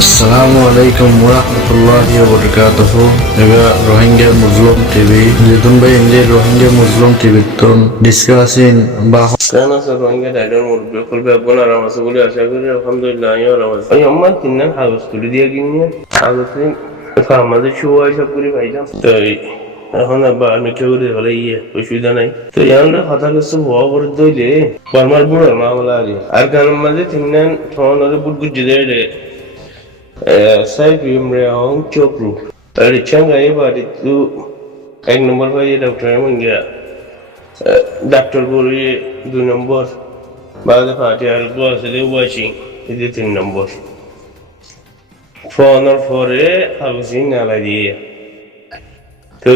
আসসালামু আলাইকুম ওরহমতুল্লাহি ওবরকাতুহু এগা রোহিঙ্গা মুসলিম টিভি জিতুন ভাই ইন্ডে রোহিঙ্গা মুসলিম টিভি তোন ডিসকাসিং বা কেন আছে রোহিঙ্গা টাইডার মুরব্বী করবে এখন আরাম আছে বলে আশা করি আলহামদুলিল্লাহ আমিও আরাম আছি ওই আমার তিনজন কাগজ তুলে দিয়ে কিনে কাগজ আমাদের শুয়া সব করে পাইলাম তো এখন আবার আমি কেউ হলে অসুবিধা নাই তো ইয়ানরা কথা কিছু হওয়া করে দইলে বর্মার বুড়ো মামলা আগে আর কেন মাঝে তিনজন ফোন ওরে বুট গুজি দেয় সাইড রে হং চোপরু আর ইচ্ছাঙ্গা এবার একটু এক নম্বর ভাই ডক্টর এমন গিয়া ডাক্তার বলি 2 নম্বর বাদে পার্টি আর আছে দেওয়াছি এই 3 নম্বর ফোনের পরে আলোচি নালা দিয়ে তো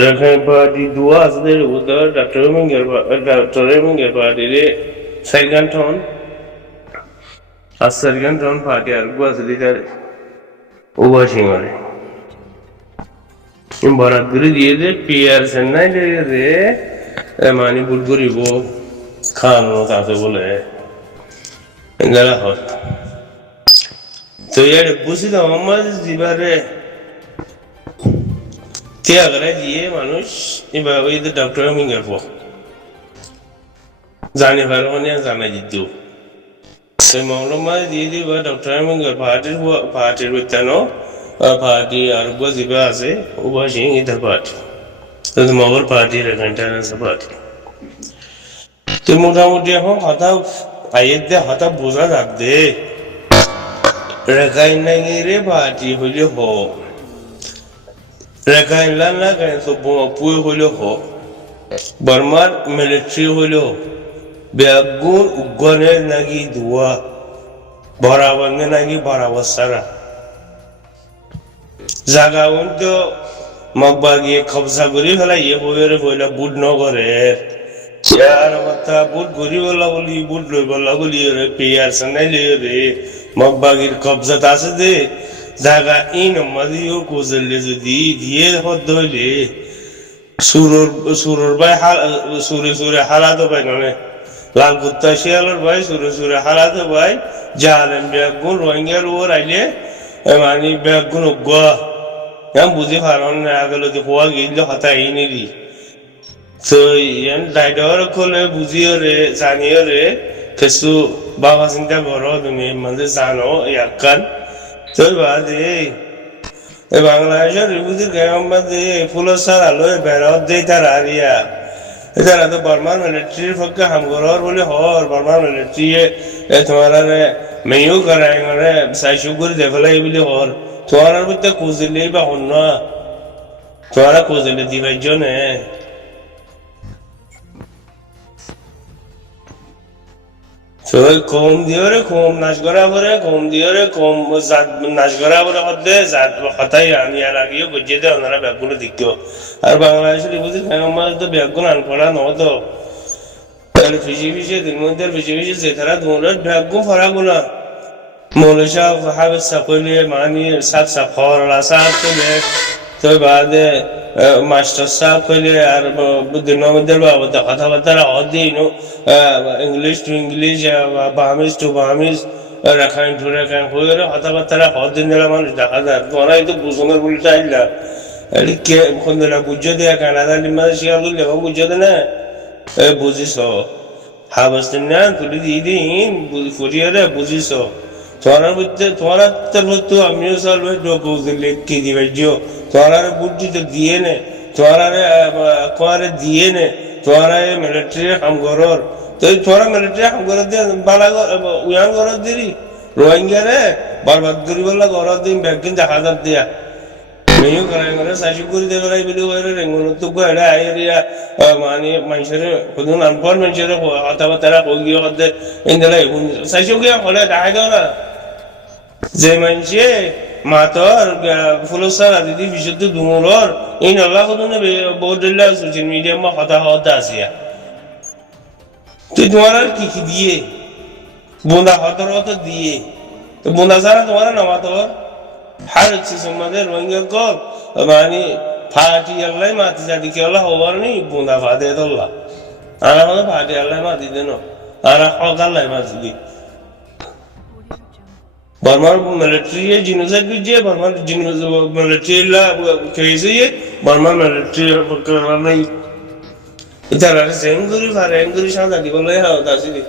রাখাই পার্টি দোয়া আছে ওদের ডাক্তার মেঙ্গের পার্টি রে সাইগান্টন আর সাইগান্টন পার্টি আর আছে দিদার ওয়াশিং করে বরাত করে দিয়ে দে পিয়ার চেন্নাই রে মানি বুট করিব খানো তাতে বলে যারা হয় তো ইয়ার বুঝিলাম আমার জীবারে ত্যাগরা দিয়ে মানুষ এবার ওই ডক্টর মিঙ্গার পর জানি ভালো মানে জানা দিত সেই মঙ্গলমা দিয়ে দিবা ডক্টর মিঙ্গার পার্টির বিজ্ঞানো পার্টি আর জিবা আছে ওবাসিং ইতার পার্টি মগর পার্টি রেখানটার পার্টি তো মোটামুটি এখন কথা আইয়ের দে হতা বোঝা যাক দে রেখাইন নাকি রে পার্টি হইলে হ রেখাইন না কেন সব পুয়ে হইলে হ বর্মার মিলিটারি হইল বেগুন উগ্গনের নাকি ধোয়া বরাবর নাকি বরাবর সারা জাগা তো মগবা গিয়ে কবজা করি ফেলাই বইয়ের বইলা বুট নগরের আর মাথা বুট গরি বলা বলি বুট লই বলা বলি রে পেয়ার সানাই লই রে মগবাগির কবজাত আছে দে জাগা ইন মাদিও কোজলে যদি দিয়ে হদ হইলে সুরর ভাই সুরে হালাতো ভাই ননে লাল কুত্তা শিয়ালর ভাই সুরে হালাতো ভাই জালেন বেগুন রোহিঙ্গার ওর আইলে মানে বেগুন উগ্গা আমি বুঝি পারন না আগেলো যে হওয়া গেলে হতা নিলি তো ইয়ান ডাইডর খোলে বুঝিও রে জানিও রে কিছু বাবা চিন্তা করো তুমি মানে জানো ইয়াকান তো বাদে বাংলাদেশের রিপুজির গ্রাম বাদে ফুলের সার আলো বেড়াত দেই তার আরিয়া এছাড়া তো বর্মার মিলিটারির পক্ষে হামগরর বলে হর বর্মার মিলিটারি তোমার মেয়েও করাই মানে সাইসু করে দেখলাই বলে হর তোমার মধ্যে খুঁজলে বা অন্য তোমারা খুঁজলে দিবার জন্য কম দিয়ে রে কম নাচ করা পরে কম দিয়ে রে কম নাচ করা পরে হতে হতাই আনিয়া লাগিয়ে বুঝিয়ে দেয় ওনারা ব্যাগগুলো দিত আর বাংলাদেশের বুঝি আমার তো ব্যাগগুলো আনপড়া নতো ফিসি দিন মধ্যে ফিসি যে তারা তোমার ব্যাগগুলো ফরাগুলো মৌলিশা হাবের সাকলে মানি সাত সাফর সাত কইলে তো বাদে মাস্টার সাহেব কইলে আর দিনের মধ্যে কথাবার্তা অদিন English to English Burmese to Burmese Rakhine to Rakhine হয়ে কথাবার্তা হদিন দিলা মানুষ দেখা যায় তোরা এই তো বুঝনের বলে চাইলা কে কোন দিলা বুঝে দেয়া কানাডা লিমাদের শিকার করলে বুঝে দে না বুঝিস হাবস্তিন না তুলি দিয়ে দিন ফুরিয়ে রে বুঝিস তোমার মধ্যে তোমার তো আমিও চলবে বুঝলে কি দিবে জিও তোমার বুদ্ধি তো দিয়ে নে তোমার দিয়ে নে তোমার মিলিটারি হাম ঘরর তো তোমার মিলিটারি হাম ঘর দিয়ে বালা উয়ান ঘর দিলি রোহিঙ্গা রে বরবাদ করি বললা ঘর দিন ব্যাগিন দেখা যাক দিয়া মেয়েও করাই করে শাসি করে দেবে বলে ওরে রেঙ্গুন তো গড়া আইরিয়া মানে মানুষের কোনো আনপর মানুষের কথাবার্তা কই গিয়ে হতে ইন্দলা শাসি গিয়া হলে দেখা দাও না যে মানুষে মাতর ফুলসার দিদি বিশুদ্ধ দুমুরর এই নল্লা কত নেবে বহুত সোশ্যাল মিডিয়া মা হতা হতা আসিয়া তুই তোমার আর কি কি দিয়ে বোন্দা হতর হত দিয়ে তো বোন্দা ছাড়া তোমার নামাতর হার হচ্ছে সমাজের রোহিঙ্গা কল মানে ফাটি আল্লাহ মাতি জাতি কে আল্লাহ হবার নেই বোন্দা ফাদে তোল্লা আর আমাদের ফাটি আল্লাহ মাতি দেন আর হক আল্লাহ মাতি দি Barman military genocide gücü, Barman military la krizi, Barman military kararına italar zenguri var, zenguri şans adi vallahi ha dasidi.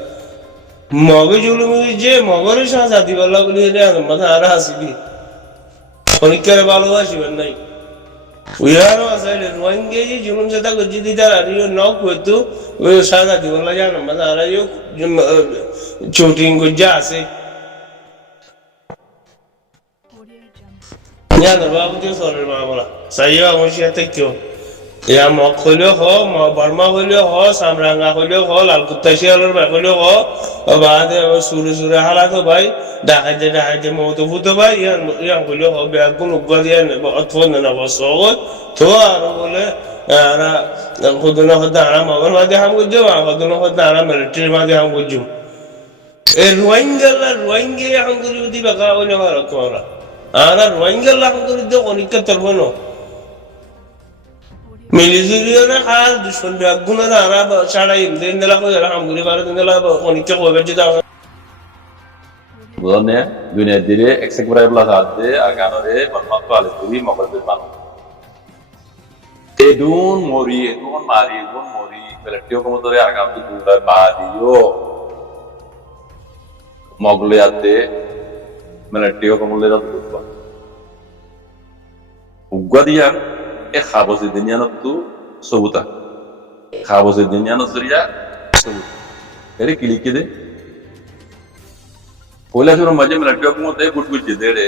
Mağu zulüm gücü, mağu şans adi vallahi bile ne adam bana ara hasidi. Onikere ভালোবাসি নাই উয়ারও আসলে রোহিঙ্গা যে জুলুম যেটা করছে দিদার are you নাও কইতো ওই সাদা দিওলা জানা মানে আর ইউ চুটিং গুজা আছে ya da babu je sore ma bala sai ya mo shi ta kyo ya mo kholo ho mo barma kholo ho samranga kholo ho lal kutta shi alor ba kholo ho baade suru suru hala to bhai dahaje mo to futo bhai ya kholo ho be agun ugadiya ne ba atfon na ba so to aro bole ara khuduna hoda ara magar ma de ham gujjo ma khuduna hoda ara military ma de ham gujjo e rohingya ya hanguri udi ba ka ole ma rakora ana rohingya la hanguri de onikka talbono মিলিজুলিয়নে খাল দুশ্মন বেগুনা না বা ছাড়া ইন্দিন দেলা কো যারা হামগুরি বারে দিন দেলা অনিকে কবে যেটা বুঝনে দুনিয়া দিলে এক্সেক বরাই বলা সাথে আগানরে বর্মাত আলে তুই মকল বিমান এদুন মরি বেলটিও কমতরে আগাম দুরা বাদিও মগলিয়াতে মেলটিও কমলে দুবা উগাদিয়া e khabose dunyano tu sobuta khabose dunyano zuriya sobuta ere kilikide kola juro maje melatio ko te gutgut jedere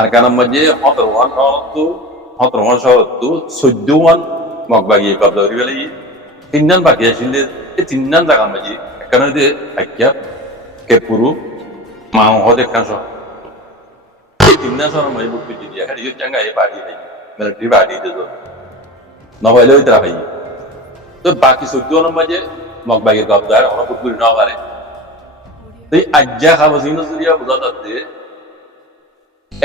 arkanam maje hotorwan tu sojjuwan mogbagi kabdori beli tinnan bagi asinde e tinnan daga maje kana de akya kepuru mau hode kanso tinnan sara maje gutgut jediya hari yo changa e badi hai military body de do no bale itra bhai to baki sojjo number je mogbagi kabdar ona putguri no bare to ajja khabasino suriya budate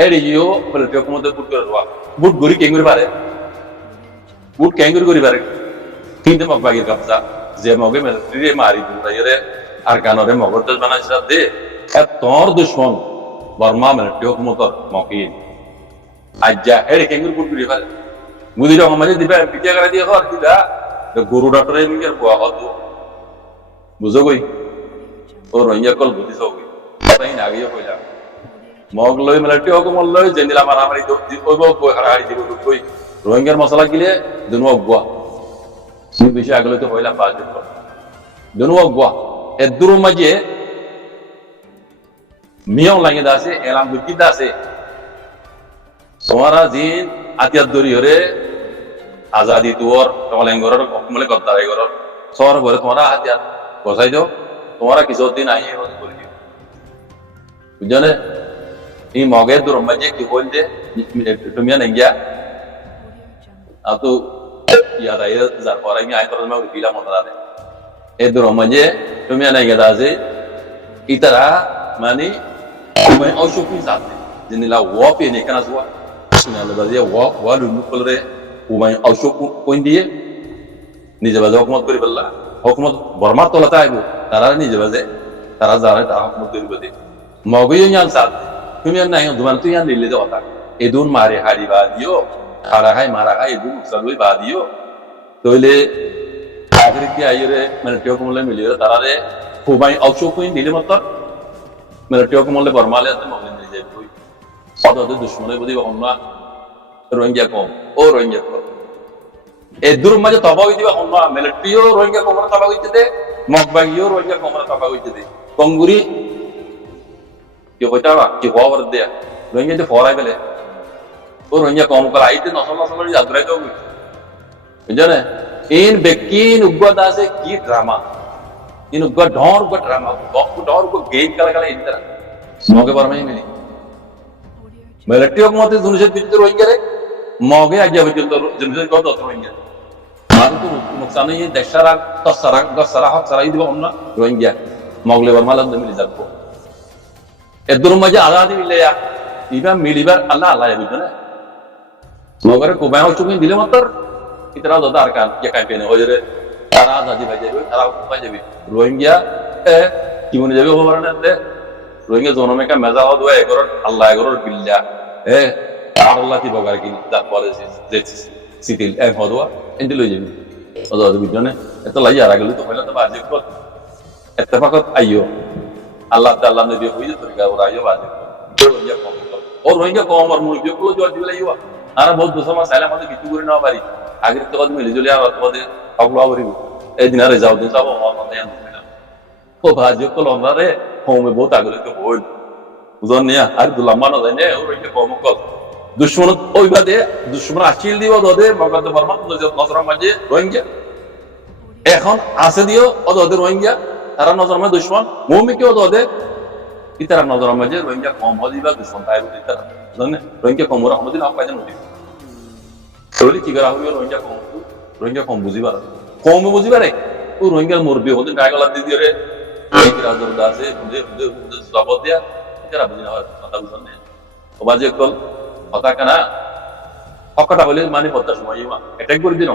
eriyo military ko mode putguri ro but gori kenguri bare but kenguri gori bare tinde mogbagi kabza je moge military mari dura yere arkanore mogordas banasira de tor dushmon barma military ko motor mokin aja ere kengur putguri bare mudiro amaje diba pitia kara dia khar dida the guru doctor e mingar boa hotu buzo koi or rohingya kol budhi so goi tai na gyo koila mogloi melati ko molloi jendila maramari do oi bo ko harari dibo koi rohingya masala gile dunwa gwa ni bishi aglo to koila ba din ko dunwa gwa eduru maje miyon lange dase elam gudi dase तुम्हारा gene अत्यादरी हो रे आजादी तुवर तुम्हारे इंगोरर कुमले गद्दारी गोरर सौर बोले तुम्हारा अत्याद कोसाई जो तुम्हारा किसी दिन आई है वो बोल दियो बुझने ये मौके दूर मजे की बोल दे तुम्हें नहीं गया अब तो याद आया ज़र पर आई आये तो मैं उड़ पीला मंडरा दे ये दूर मजे तुम्हें नहीं गया दासे इतना मानी मैं औषधि साथ जिन्हें वो पे नहीं करना हुआ na lebazia wa lu nukolre umay awshok ko indiye ni jabaze hukumat kori balla hukumat barmar tola taibu tarara ni jabaze tara zara ta hukumat kori bade mogoyo nyal sat tumi na yon duman tu yan lille da wata edun mare hari badiyo hara hai mara hai edun saloi badiyo toile agri ki ayure mane tyo kumle miliyo tarare umay awshok ko indile matar mane tyo kumle barmale ate mogle ni jabe koi odo dushmane bodi ba onna rohingya ko o rohingya ko e dur maje tabawi diba onna military o rohingya ko mara tabawi jede mogbagi o rohingya ko mara tabawi jede konguri ki hotawa ki hover de rohingya de forai bele o rohingya ko mo kala aite no solo jadrai to jane in bekin uggoda se ki drama in uggod dhor go drama go game kala indra moge bar mai mili military ko mate dunse bitte rohingya re moge aja bitte dunse ko to rohingya mar to nuksan ye deshara tasara hak sarai diba onna rohingya mogle bar malam mili jakko edur maja azadi mile ya iba milibar allah ya bidone mogare ko bayo chukin dile matar itara dodar kan ya campaign ojere tara azadi baje tara ko baje rohingya e kimone jabe hobarane de Rohingya জনমেকা মেজা হওয়া এগর আল্লাহ এগর বিল্লা এ আর আল্লাহ কি বগার কি জাত বলে যে সিটিল এক হদওয়া anti লই যাবি ওদের বিজ্ঞানে এত লাই আর গেল তো হইলো তো বাজে কর এত্তেফাকত আইও আল্লাহ তাআলা নবী হইছে তরিকা ওরা আইও বাজে রোহিঙ্গা কম ও রোহিঙ্গা কম আর মুরগি গুলো জোয়ার দিবে লাইও আর বহুত দুসমা সাইলা আমাদের কিছু করে না পারি আগের তো কদ মিলে জলি আর তোমাদের হকলা করিব এই দিন আর যাও দিন যাব আমার মনে আনতে ও বাজে কল আমরা রে হোমে বহুত আগলে তো হইল বুঝন নিয়া আর দুলাম্মা না জানে ও রোহিঙ্গা কম কল দুশ্মন ওই বাদে দুশ্মন আচিল দিব দদে মগদ বর্মা নজর মাঝে রোহিঙ্গা এখন আছে দিও ওদের রোহিঙ্গা তারা নজর মাঝে দুশ্মন মুমিকে ওদের ইতারা নজর মাঝে রোহিঙ্গা কম হদিবা দুশ্মন তাই বলি তারা জানেন রোহিঙ্গা কম ওরা আমাদের না পাইছেন নদী তাহলে কি করা হবে রোহিঙ্গা কম বুঝিবার কম বুঝিবারে ও রোহিঙ্গার মরবি ওদের গায়গলা দিয়ে রে রোহিঙ্গা জোরদা আছে জবাব দিয়া ইতারা বুঝি না কথা বুঝন না ও বাজে কল কথা কেনা হকটা বলে মানে পদ্মা সময় এটাই করে দিন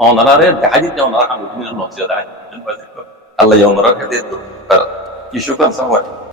অনারে দেখা দিতে ওনারা আঙুল নকশা দেখা আল্লাহ ওনারা খেতে ইস্যু কান সময়